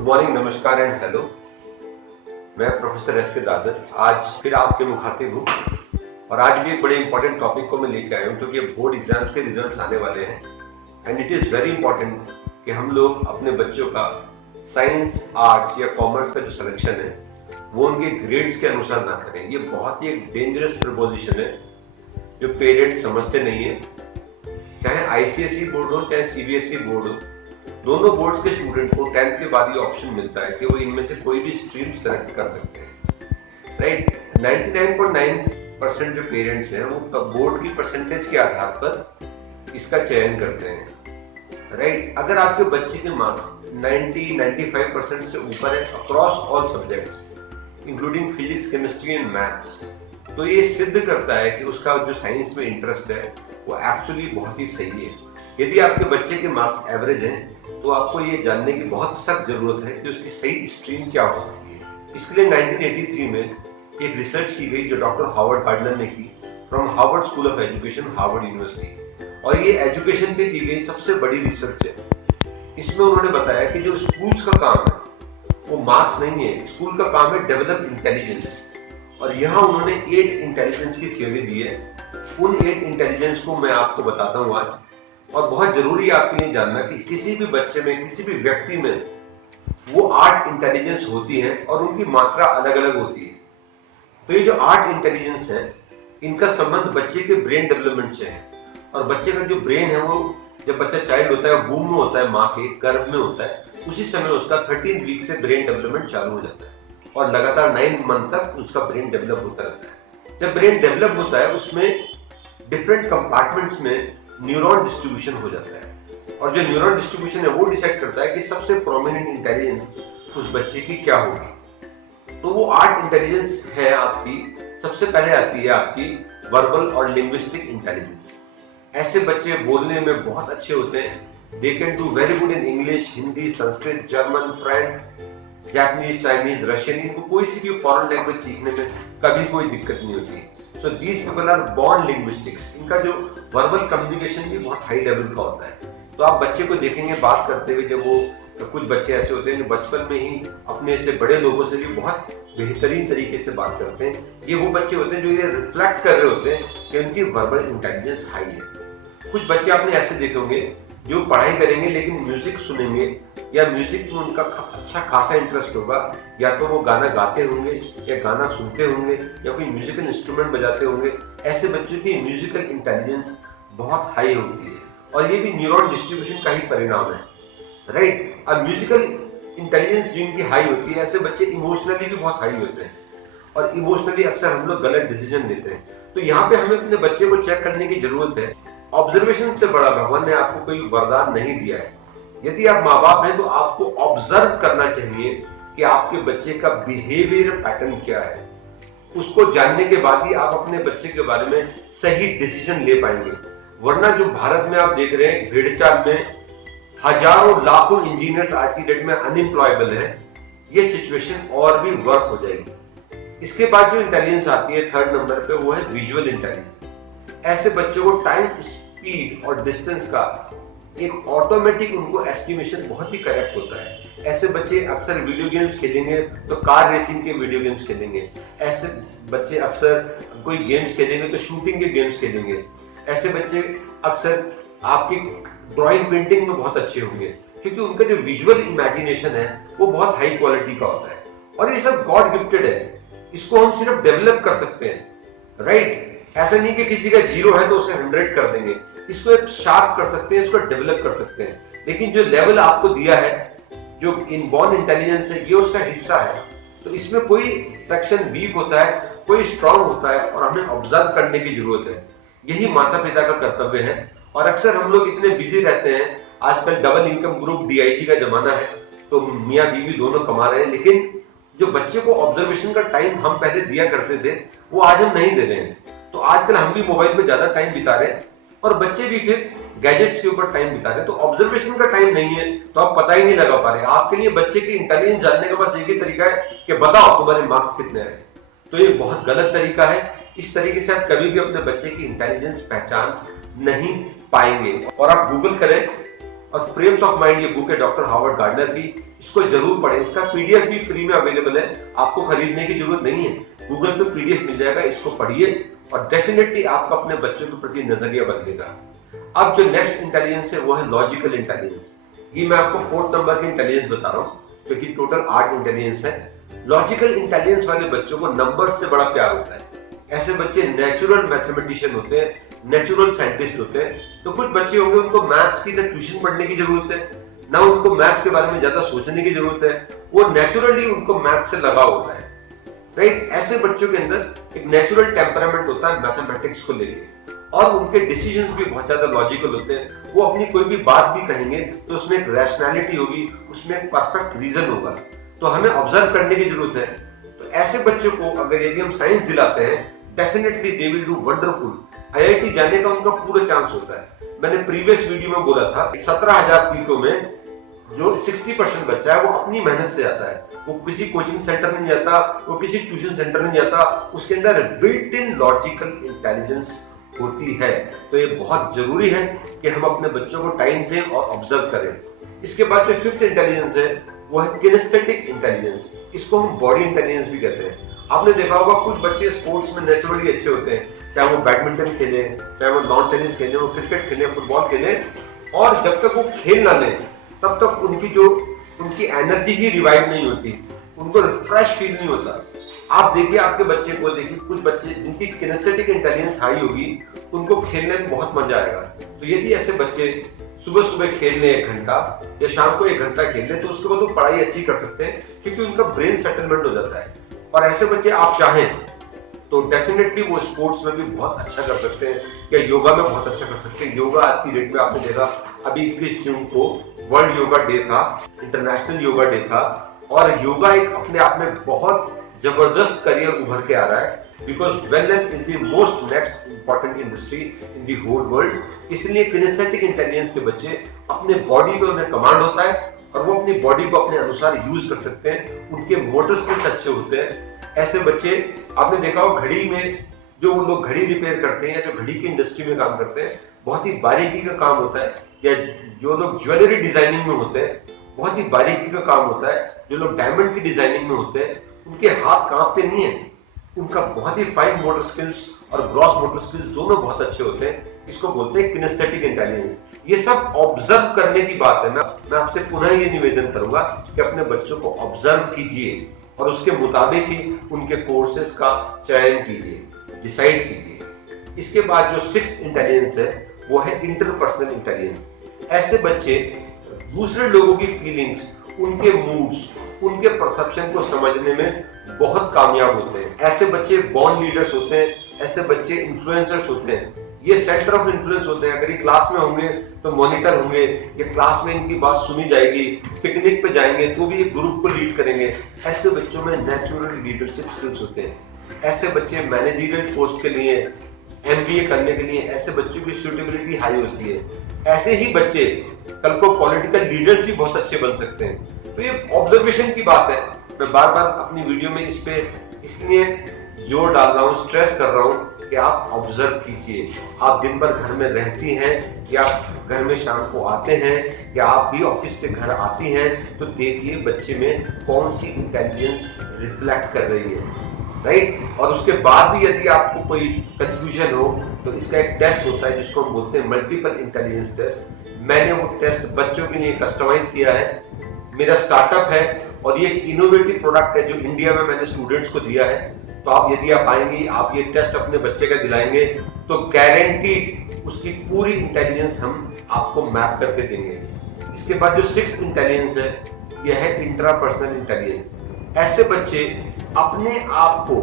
Good morning, नमस्कार and hello. मैं professor S के दादर आज फिर आपके मुखातिब हूँ और आज भी एक बड़े इंपॉर्टेंट टॉपिक को मैं लेकर आया हूँ क्योंकि बोर्ड एग्जाम्स के रिजल्ट्स आने वाले हैं and it is very important कि हम लोग अपने बच्चों का साइंस, आर्ट्स या कॉमर्स का जो सिलेक्शन है वो उनके ग्रेड्स के अनुसार ना करें। ये बहुत ही एक डेंजरस प्रपोजिशन है जो पेरेंट्स समझते नहीं है। चाहे आईसीएसई बोर्ड हो चाहे सीबीएसई बोर्ड हो, दोनों बोर्ड्स के स्टूडेंट को 10th के बाद ये ऑप्शन मिलता है कि वो इनमें से कोई भी स्ट्रीम सेलेक्ट कर सकते हैं, राइट। 99.9% जो पेरेंट्स हैं वो बोर्ड की परसेंटेज के आधार पर इसका चयन करते हैं, राइट। अगर आपके बच्चे के मार्क्स 90-95% से ऊपर है across all subjects including physics, chemistry and maths, तो ये सिद्ध करता है कि उसका जो साइंस में इंटरेस्ट है वो एक्चुअली बहुत ही सही है। यदि आपके बच्चे के मार्क्स एवरेज हैं तो आपको ये जानने की बहुत सख्त जरूरत है कि उसकी सही स्ट्रीम क्या हो सकती है। इसके लिए 1983 में एक रिसर्च की गई जो डॉक्टर हावर्ड गार्डनर ने की from Harvard school of education, Harvard university, और ये एजुकेशन पे की गई सबसे बड़ी रिसर्च है। इसमें उन्होंने बताया कि जो स्कूल्स का काम है वो मार्क्स नहीं है, स्कूल का काम है डेवलप इंटेलिजेंस, और यहाँ उन्होंने 8 इंटेलिजेंस की थ्योरी दी है। उन 8 इंटेलिजेंस को मैं आपको बताता हूँ आज, और बहुत जरूरी है आपके लिए जानना कि किसी भी बच्चे में, किसी भी व्यक्ति में वो 8 इंटेलिजेंस होती हैं और उनकी मात्रा अलग अलग होती है। तो ये जो 8 इंटेलिजेंस है इनका संबंध बच्चे के ब्रेन डेवलपमेंट से है, और बच्चे का जो ब्रेन है वो जब बच्चा चाइल्ड होता है, वूम में होता है, माँ के गर्भ में होता है, उसी समय उसका 13 वीक से ब्रेन डेवलपमेंट चालू हो जाता है और लगातार 9 मंथ तक उसका ब्रेन डेवलप होता रहता है। जब ब्रेन डेवलप होता है उसमें डिफरेंट कंपार्टमेंट्स में न्यूरॉन डिस्ट्रीब्यूशन हो जाता है, और जो न्यूरॉन डिस्ट्रीब्यूशन है वो डिसाइड करता है कि सबसे प्रोमिनेंट इंटेलिजेंस उस बच्चे की क्या होगी। तो वो 8 इंटेलिजेंस है आपकी। सबसे पहले आती है आपकी वर्बल और लिंग्विस्टिक इंटेलिजेंस। ऐसे बच्चे बोलने में बहुत अच्छे होते हैं, they can do very good in English, Hindi, Sanskrit, German, French, Japanese, Chinese, Russian, इनको कोई सी भी फॉरेन लैंग्वेज सीखने में कभी कोई दिक्कत नहीं होती। So these people are born linguistics। इनका जो वर्बल कम्युनिकेशन भी बहुत हाई लेवल का होता है। तो आप बच्चे को देखेंगे बात करते हुए, जब वो कुछ बच्चे ऐसे होते हैं जो बचपन में ही अपने से बड़े लोगों से भी बहुत बेहतरीन तरीके से बात करते हैं, ये वो बच्चे होते हैं जो ये रिफ्लेक्ट कर रहे होते हैं कि उनकी वर्बल इंटेलिजेंस हाई है। कुछ बच्चे आपने ऐसे देखे होंगे जो पढ़ाई करेंगे लेकिन म्यूजिक सुनेंगे या म्यूजिक में उनका अच्छा खासा इंटरेस्ट होगा, या तो वो गाना गाते होंगे या गाना सुनते होंगे या कोई म्यूजिकल इंस्ट्रूमेंट बजाते होंगे। ऐसे बच्चों की म्यूजिकल इंटेलिजेंस बहुत हाई होती है और ये भी न्यूरॉन डिस्ट्रीब्यूशन का ही परिणाम है, राइट। अब म्यूजिकल इंटेलिजेंस जिनकी हाई होती है, ऐसे बच्चे इमोशनली भी बहुत हाई होते हैं, और इमोशनली अक्सर हम लोग गलत डिसीजन लेते हैं। तो यहाँ पे हमें अपने बच्चे को चेक करने की जरूरत है। ऑब्जर्वेशन से बड़ा भगवान ने आपको कोई वरदान नहीं दिया है। यदि आप माँ बाप हैं तो आपको ऑब्जर्व करना चाहिए कि आपके बच्चे का बिहेवियर पैटर्न क्या है। उसको जानने के बाद ही आप अपने बच्चे के बारे में सही डिसीजन ले पाएंगे। वरना जो भारत में आप देख रहे हैं, भेड़चाल में हजारों लाखों इंजीनियर्स आज की डेट में अनएम्प्लॉयबल है, ये सिचुएशन और भी वर्स हो जाएगी। इसके बाद जो इंटेलिजेंस आती है 3rd नंबर पे, वो है विजुअल इंटेलिजेंस। ऐसे बच्चों को टाइम, स्पीड और डिस्टेंस का एक ऑटोमेटिक उनको एस्टिमेशन बहुत ही करेक्ट होता है। ऐसे बच्चे अक्सर वीडियो गेम्स खेलेंगे तो कार रेसिंग के वीडियो गेम्स खेलेंगे, ऐसे बच्चे अक्सर कोई गेम्स खेलेंगे तो शूटिंग के गेम्स खेलेंगे, ऐसे बच्चे अक्सर आपकी ड्राइंग, पेंटिंग में बहुत अच्छे होंगे क्योंकि उनका जो विजुअल इमेजिनेशन है वो बहुत हाई क्वालिटी का होता है। और ये सब गॉड गिफ्टेड है, इसको हम सिर्फ डेवलप कर सकते हैं, राइट। ऐसा नहीं कि किसी का 0 है तो उसे 100 कर देंगे, इसको एक शार्प कर सकते हैं, इसको डेवलप कर सकते हैं। लेकिन जो लेवल आपको दिया है, जो इनबॉर्न इंटेलिजेंस है, ये उसका हिस्सा है। तो इसमें कोई सेक्शन वीक होता है, कोई स्ट्रांग होता है, और हमें ऑब्जर्व करने की जरूरत है। यही माता पिता का कर्तव्य है। और अक्सर हम लोग इतने बिजी रहते हैं, आजकल डबल इनकम ग्रुप, DIG का जमाना है, तो मियाँ बीवी दोनों कमा रहे हैं, लेकिन जो बच्चे को ऑब्जर्वेशन का टाइम हम पहले दिया करते थे वो आज हम नहीं दे रहे हैं। तो आजकल हम भी मोबाइल पे ज्यादा टाइम बिता रहे हैं और बच्चे भी फिर गैजेट्स के ऊपर टाइम बिता रहे हैं। तो ऑब्जर्वेशन का टाइम नहीं है तो आप पता ही नहीं लगा पा रहे। आपके लिए बच्चे की इंटेलिजेंस जानने का बस एक ही तरीका है कि बताओ तुम्हारे मार्क्स कितने हैं। तो ये बहुत गलत तरीका है। इस तरीके से आप कभी भी अपने बच्चे की इंटेलिजेंस पहचान नहीं पाएंगे। और आप गूगल करें और फ्रेम्स ऑफ माइंड ये बुक है डॉक्टर हार्वर्ड गार्डनर की, इसको जरूर पढ़ें। इसका पीडीएफ भी फ्री में अवेलेबल है, आपको खरीदने की जरूरत नहीं है, गूगल पे पीडीएफ मिल जाएगा, इसको पढ़िए और डेफिनेटली आपका अपने बच्चों के प्रति नजरिया बदलेगा। अब जो नेक्स्ट इंटेलिजेंस है वो है लॉजिकल इंटेलिजेंस। ये मैं आपको 4th नंबर की इंटेलिजेंस बता रहा हूँ, क्योंकि टोटल 8 इंटेलिजेंस है। लॉजिकल इंटेलिजेंस वाले बच्चों को नंबर से बड़ा प्यार होता है। ऐसे बच्चे नेचुरल मैथमेटिशियन होते हैं, नेचुरल साइंटिस्ट होते हैं। तो कुछ बच्चे होंगे उनको मैथ्स की ना ट्यूशन पढ़ने की जरूरत है, ना उनको मैथ्स के बारे में ज्यादा सोचने की जरूरत है, वो नेचुरली उनको मैथ्स से लगाव होता है, राइट। ऐसे बच्चों के अंदर एक नेचुरल टेम्परामेंट होता है मैथमेटिक्स को लेके, और उनके डिसीजंस भी बहुत ज्यादा लॉजिकल होते हैं। वो अपनी कोई भी बात भी कहेंगे तो उसमें एक रैशनैलिटी होगी, उसमें एक परफेक्ट रीजन होगा, तो हमें ऑब्जर्व करने की जरूरत है। तो ऐसे बच्चों को अगर यदि हम साइंस दिलाते हैं, definitely they will do wonderful. IIT जाने का उनका पूरा चांस होता है। मैंने प्रीवियस वीडियो में बोला था 17,000 सीटों में जो 60% बच्चा है वो अपनी मेहनत से आता है, वो किसी कोचिंग सेंटर में नहीं जाता, वो किसी ट्यूशन सेंटर में नहीं जाता, उसके अंदर बिल्ट इन लॉजिकल इंटेलिजेंस होती है। तो ये बहुत जरूरी है कि हम अपने बच्चों को टाइम दें और ऑब्जर्व करें। इसके बाद जो 5th इंटेलिजेंस है वो है किनेस्थेटिक इंटेलिजेंस। इसको हम बॉडी इंटेलिजेंस भी कहते हैं। आपने देखा होगा कुछ बच्चे स्पोर्ट्स में नेचुरली अच्छे होते हैं, चाहे वो बैडमिंटन खेले, चाहे वो लॉन टेनिस खेले, वो क्रिकेट खेले, फुटबॉल खेले, और जब तक वो खेल ना लें तब तक उनकी एनर्जी ही रिवाइव नहीं होती, उनको रिफ्रेश फील नहीं होता। आप देखिए आपके बच्चे को, देखिए कुछ बच्चे जिनकी किनेस्थेटिक इंटेलिजेंस हाई होगी उनको खेलने में बहुत मजा आएगा। तो यदि ऐसे बच्चे सुबह सुबह खेल लें 1 घंटा या शाम को 1 घंटा खेल लें तो उसके बाद वो पढ़ाई अच्छी कर सकते हैं, क्योंकि उनका ब्रेन सेटलमेंट हो जाता है। और ऐसे बच्चे आप चाहें तो डेफिनेटली वो स्पोर्ट्स में भी बहुत अच्छा कर सकते हैं, या योगा में बहुत अच्छा कर सकते हैं। योगा आज की डेट में आपने देखा, अभी 21 जून को वर्ल्ड योगा डे था, इंटरनेशनल योगा डे था, और योगा एक अपने आप में बहुत जबरदस्त करियर उभर के आ रहा है, because wellness is the most next important industry in the whole world. इसलिए किनेस्थेटिक इंटेलिजेंस के बच्चे अपने बॉडी पे उन्हें कमांड होता है और वो अपनी बॉडी को अपने अनुसार यूज कर सकते हैं, उनके मोटर स्किल्स अच्छे होते हैं। ऐसे बच्चे आपने देखा हो घड़ी में, जो वो लोग घड़ी रिपेयर करते हैं या जो घड़ी की इंडस्ट्री में काम करते हैं, बहुत ही बारीकी का काम होता है। या जो लोग ज्वेलरी डिजाइनिंग में होते हैं, बहुत ही बारीकी का काम होता है। जो लोग डायमंड की डिजाइनिंग में होते हैं, उनके हाथ कांपते नहीं है, उनका बहुत ही फाइन मोटर स्किल्स और ग्रॉस मोटर स्किल्स दोनों बहुत अच्छे होते हैं। इसको बोलते हैं किनेस्थेटिक इंटेलिजेंस। ये सब ऑब्जर्व करने की बात है। मैं आपसे पुनः ये निवेदन करूंगा कि अपने बच्चों को ऑब्जर्व कीजिए और उसके मुताबिक ही उनके कोर्सेज का चयन कीजिए, डिसाइड कीजिए। इसके बाद जो 6th इंटेलिजेंस है वो है इंटरपर्सनल इंटेलिजेंस। ऐसे बच्चे दूसरे लोगों की फीलिंग्स, उनके मूड्स, उनके परसेप्शन को समझने में बहुत कामयाब होते हैं। ऐसे बच्चे बॉर्न लीडर्स होते हैं, ऐसे बच्चे इन्फ्लुएंसर्स होते हैं, ये सेंटर ऑफ इन्फ्लुएंस होते हैं। अगर ये क्लास में होंगे तो मॉनिटर होंगे, ये क्लास में इनकी बात सुनी जाएगी, पिकनिक पे जाएंगे तो भी ये ग्रुप को लीड करेंगे। ऐसे बच्चों में नेचुरल लीडरशिप स्किल्स होते हैं। ऐसे बच्चे मैनेजरियल पोस्ट के लिए, एमबीए करने के लिए, ऐसे बच्चों की सूटेबिलिटी हाई होती है। ऐसे ही बच्चे कल को पॉलिटिकल लीडर्स भी बहुत अच्छे बन सकते हैं। तो ये ऑब्जर्वेशन की बात है। मैं बार बार अपनी वीडियो में इस पे इसलिए जोर डाल रहा हूँ, स्ट्रेस कर रहा हूँ कि आप ऑब्जर्व कीजिए। आप दिन भर घर में रहती हैं या घर में शाम को आते हैं या आप भी ऑफिस से घर आती हैं, तो देखिए बच्चे में कौन सी इंटेलिजेंस रिफ्लेक्ट कर रही है, राइट। और उसके बाद भी यदि आपको कोई कंफ्यूजन हो तो इसका एक टेस्ट होता है जिसको हम बोलते हैं मल्टीपल इंटेलिजेंस टेस्ट। मैंने वो टेस्ट बच्चों के लिए कस्टमाइज किया है, मेरा स्टार्टअप है और ये एक इनोवेटिव प्रोडक्ट है जो इंडिया में मैंने स्टूडेंट्स को दिया है। तो आप यदि आप आएंगी, आप ये टेस्ट अपने बच्चे का दिलाएंगे तो गारंटीड उसकी पूरी इंटेलिजेंस हम आपको मैप करके देंगे। इसके बाद जो 6th इंटेलिजेंस है यह है इंट्रापर्सनल इंटेलिजेंस। ऐसे बच्चे अपने आप को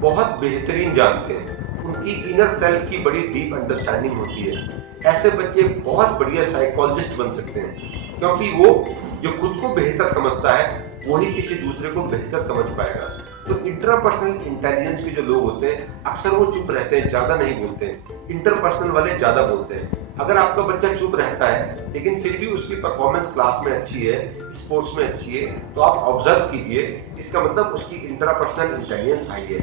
बहुत बेहतरीन जानते हैं, उनकी इनर सेल्फ की बड़ी डीप अंडरस्टैंडिंग होती है। ऐसे बच्चे बहुत बढ़िया साइकोलॉजिस्ट बन सकते हैं, क्योंकि वो जो खुद को बेहतर समझता है वही किसी दूसरे को बेहतर समझ पाएगा। तो इंटरपर्सनल इंटेलिजेंस के जो लोग होते हैं अक्सर वो चुप रहते हैं, ज्यादा नहीं बोलते हैं। इंटरपर्सनल वाले ज्यादा बोलते हैं। अगर आपका बच्चा चुप रहता है लेकिन फिर भी उसकी परफॉर्मेंस क्लास में अच्छी है, स्पोर्ट्स में अच्छी है, तो आप ऑब्जर्व कीजिए, इसका मतलब उसकी इंटरपर्सनल इंटेलिजेंस हाई है,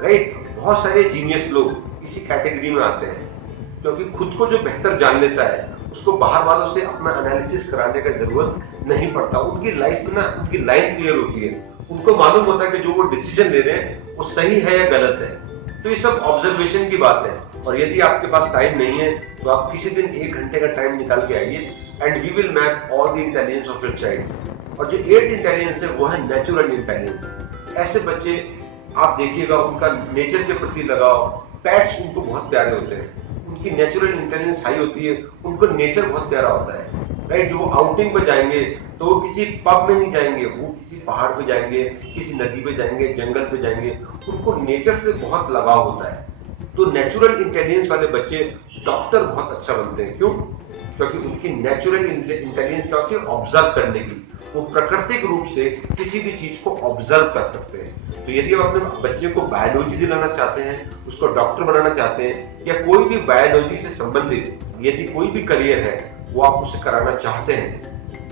राइट। बहुत सारे जीनियस लोग इसी कैटेगरी में आते हैं, क्योंकि खुद को जो बेहतर जान लेता है उसको बाहर वालों से अपना एनालिसिस कराने का जरूरत नहीं पड़ता। उनकी लाइफ में ना उनकी लाइन क्लियर होती है, उनको मालूम होता है कि जो वो डिसीजन ले रहे हैं वो सही है या गलत है। तो ये सब ऑब्जर्वेशन की बात है। और यदि आपके पास टाइम नहीं है तो आप किसी दिन 1 घंटे का टाइम निकाल के आइए and we will map all the intelligence of your child. और जो 8th इंटेलिजेंस है वो है नेचुरल इंटेलिजेंस। ऐसे बच्चे आप देखिएगा, उनका नेचर के प्रति लगाव, पेट्स उनको बहुत प्यारे होते हैं, उनकी नेचुरल इंटेलिजेंस हाई होती है, उनको नेचर बहुत प्यारा होता है, राइट। जो वो आउटिंग पे जाएंगे तो वो किसी पब में नहीं जाएंगे, वो किसी पहाड़ पे जाएंगे, किसी नदी पे जाएंगे, जंगल पे जाएंगे, उनको नेचर से बहुत लगाव होता है। तो नेचुरल इंटेलिजेंस वाले बच्चे डॉक्टर बहुत अच्छा बनते हैं। क्यों? क्योंकि उनकी नेचुरल इंटेलिजेंस क्या होती है? ऑब्जर्व करने की। वो प्राकृतिक रूप से किसी भी चीज को ऑब्जर्व कर सकते हैं। तो यदि आप अपने बच्चे को बायोलॉजी दिलाना चाहते हैं, उसको डॉक्टर बनाना चाहते हैं, या कोई भी बायोलॉजी से संबंधित यदि कोई भी करियर है वो आप उसे कराना चाहते हैं,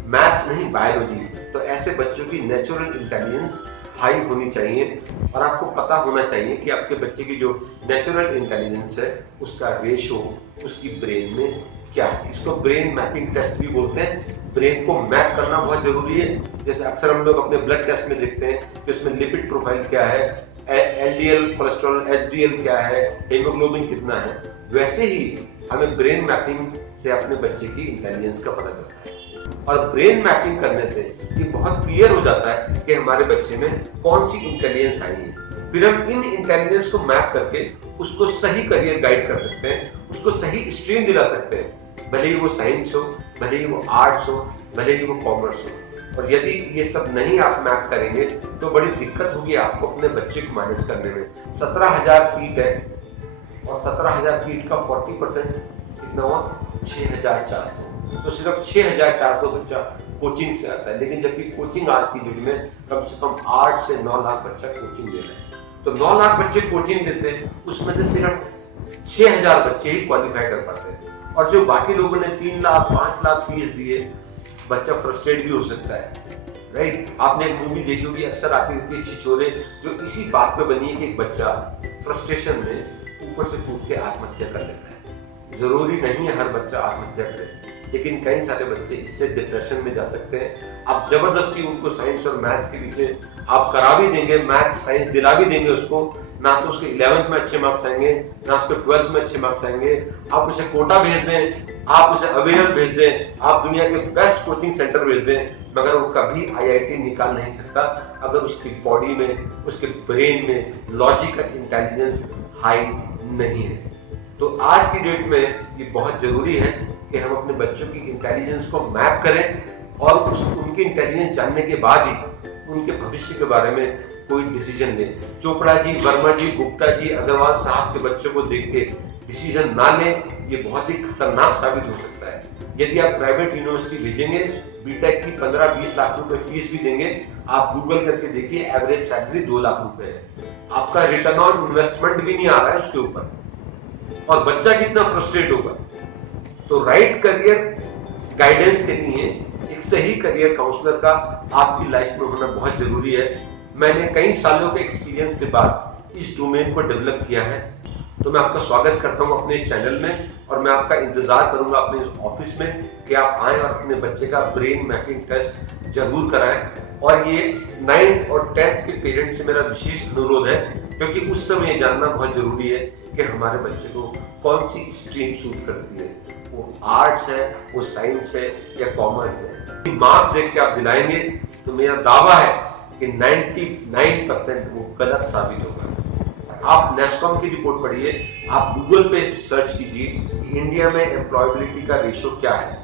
मैथ्स नहीं बायोलॉजी, तो ऐसे बच्चों की नेचुरल इंटेलिजेंस हाई होनी चाहिए। और आपको पता होना चाहिए कि आपके बच्चे की जो नेचुरल इंटेलिजेंस है उसका रेशो उसकी ब्रेन में क्या है। इसको ब्रेन मैपिंग टेस्ट भी बोलते हैं। ब्रेन को मैप करना बहुत जरूरी है। जैसे अक्सर हम लोग अपने ब्लड टेस्ट में देखते हैं कि उसमें लिपिड प्रोफाइल क्या है, एलडीएल कोलेस्ट्रॉल, एचडीएल क्या है, हीमोग्लोबिन कितना है, वैसे ही हमें ब्रेन मैपिंग से अपने बच्चे की इंटेलिजेंस का पता चलता है। और ब्रेन मैपिंग करने से ये बहुत क्लियर हो जाता है कि हमारे बच्चे में कौन सी इंटेलिजेंस आई है। फिर हम इन इंटेलिजेंस को मैप करके उसको सही करियर गाइड कर सकते हैं, उसको सही स्ट्रीम दिला सकते हैं, भले ही वो साइंस हो, भले ही वो आर्ट्स हो, भले ही वो कॉमर्स हो। और यदि ये सब नहीं आप मैप करेंगे तो बड़ी दिक्कत होगी आपको अपने बच्चे को मैनेज करने में। 17,000 फीट है और 17,000 फीट का 40% कितना हुआ? 6,400। तो सिर्फ 6,400 बच्चा कोचिंग से आता है। लेकिन जबकि कोचिंग आज की डेट में कम से कम 8 से 9 लाख बच्चा कोचिंग दे रहे हैं। तो 9 लाख बच्चे कोचिंग देते हैं, उसमें से सिर्फ 6,000 बच्चे ही क्वालिफाई कर पाते हैं। और जो बाकी लोगों ने 3 लाख 5 लाख फीस दिए, बच्चा फ्रस्ट्रेट भी हो सकता है, राइट। आपने एक मूवी देखी होगी, अक्सर आती रहती है छिछोरे, जो इसी बात पे बनी है कि एक बच्चा फ्रस्ट्रेशन में ऊपर से कूद के आत्महत्या कर लेता है। जरूरी नहीं है हर बच्चा आत्महत्या करे, लेकिन कई सारे बच्चे इससे डिप्रेशन में जा सकते हैं। आप जबरदस्ती उनको साइंस और मैथ्स के पीछे आप करा भी देंगे, मैथ्स साइंस दिला भी देंगे उसको, ना तो उसके 11th में अच्छे मार्क्स आएंगे, ना उसके 12th में अच्छे मार्क्स आएंगे। आप उसे कोटा भेज दें, आप उसे अवेयर भेज दें, आप दुनिया के बेस्ट कोचिंग सेंटर भेज दें, मगर वो कभी IIT निकाल नहीं सकता अगर उसकी बॉडी में, उसके ब्रेन में लॉजिकल इंटेलिजेंस हाई नहीं है। तो आज की डेट में ये बहुत जरूरी है कि हम अपने बच्चों की इंटेलिजेंस को मैप करें और उनकी इंटेलिजेंस जानने के बाद ही उनके भविष्य के बारे में कोई डिसीजन लें। चोपड़ा जी, वर्मा जी, गुप्ता जी, अग्रवाल साहब के बच्चों को देख के डिसीजन ना लें, ये बहुत ही खतरनाक साबित हो सकता है। यदि आप प्राइवेट यूनिवर्सिटी भेजेंगे, बीटेक की 15-20 लाख रुपए फीस भी देंगे, आप गूगल करके देखिए एवरेज सैलरी 2 लाख रुपए है। आपका रिटर्न ऑन इन्वेस्टमेंट भी नहीं आ रहा है उसके ऊपर, और बच्चा कितना फ्रस्ट्रेट होगा। तो राइट करियर गाइडेंस के लिए एक सही करियर काउंसलर का आपकी लाइफ में होना बहुत जरूरी है। मैंने कई सालों के एक्सपीरियंस के बाद इस डोमेन को डेवलप किया है। तो मैं आपका स्वागत करता हूं अपने इस चैनल में, और मैं आपका इंतजार करूंगा अपने इस ऑफिस में कि आप आएं और अपने बच्चे का ब्रेन मैपिंग टेस्ट जरूर कराएं। और ये 9th और 10th के पेरेंट्स से मेरा विशेष अनुरोध है, क्योंकि उस समय ये जानना बहुत जरूरी है कि हमारे बच्चे को कौन सी स्ट्रीम सूट करती है, वो आर्ट्स है, वो साइंस है या कॉमर्स है। मार्क्स देख के आप दिलाएंगे तो मेरा दावा है कि 99% वो गलत साबित होगा। आप नेस्कॉम की रिपोर्ट पढ़िए, आप गूगल पे सर्च कीजिए कि इंडिया में एम्प्लॉयबिलिटी का रेशियो क्या है,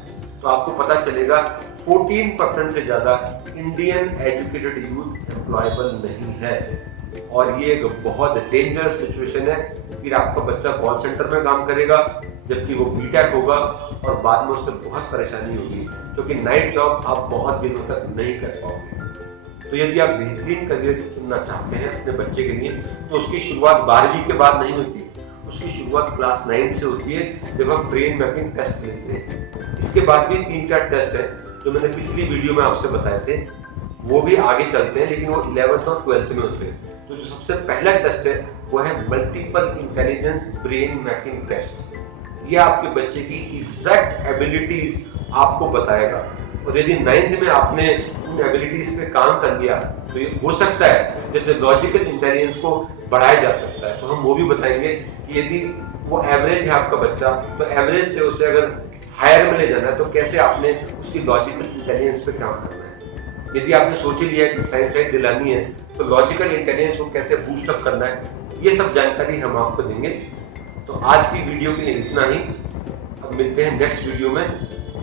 तो आपको पता चलेगा 14% से ज्यादा इंडियन एजुकेटेड यूथ एम्प्लॉयबल नहीं है। और ये एक बहुत डेंजरस सिचुएशन है। फिर आपका बच्चा कॉल सेंटर में काम करेगा, जबकि वो बीटेक होगा, और बाद में उससे बहुत परेशानी होगी, क्योंकि नाइट जॉब आप बहुत दिनों तक नहीं कर पाओगे। तो यदि आप बेहतरीन करियर चुनना चाहते हैं अपने बच्चे के लिए, तो उसकी शुरुआत 12वीं के बाद नहीं होती, उसकी शुरुआत क्लास 9 से होती है, जब आप ब्रेन मैपिंग टेस्ट लेते हैं। इसके बाद भी 3-4 टेस्ट हैं जो मैंने पिछली वीडियो में आपसे बताए थे, वो भी आगे चलते हैं, लेकिन वो 11th और 12th में होते हैं। तो जो सबसे पहला टेस्ट है वो है multiple intelligence brain mapping test. ये आपके बच्चे की एग्जैक्ट एबिलिटीज आपको बताएगा। और यदि 9th में आपने उन एबिलिटीज पे काम कर लिया तो ये हो सकता है जैसे लॉजिकल इंटेलिजेंस को बढ़ाया जा सकता है। तो हम वो भी बताएंगे कि यदि वो एवरेज है आपका बच्चा तो एवरेज से उसे अगर हायर में ले जाना है तो कैसे आपने उसकी लॉजिकल इंटेलिजेंस पे काम करना है। यदि आपने सोच ही लिया है कि साइंस साइड दिलानी है तो लॉजिकल इंटेलिजेंस को कैसे बूस्ट अप करना है, ये सब जानकारी हम आपको देंगे। तो आज की वीडियो के लिए इतना ही। अब मिलते हैं नेक्स्ट वीडियो में।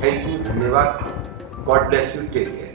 थैंक यू, धन्यवाद। God bless you, take care.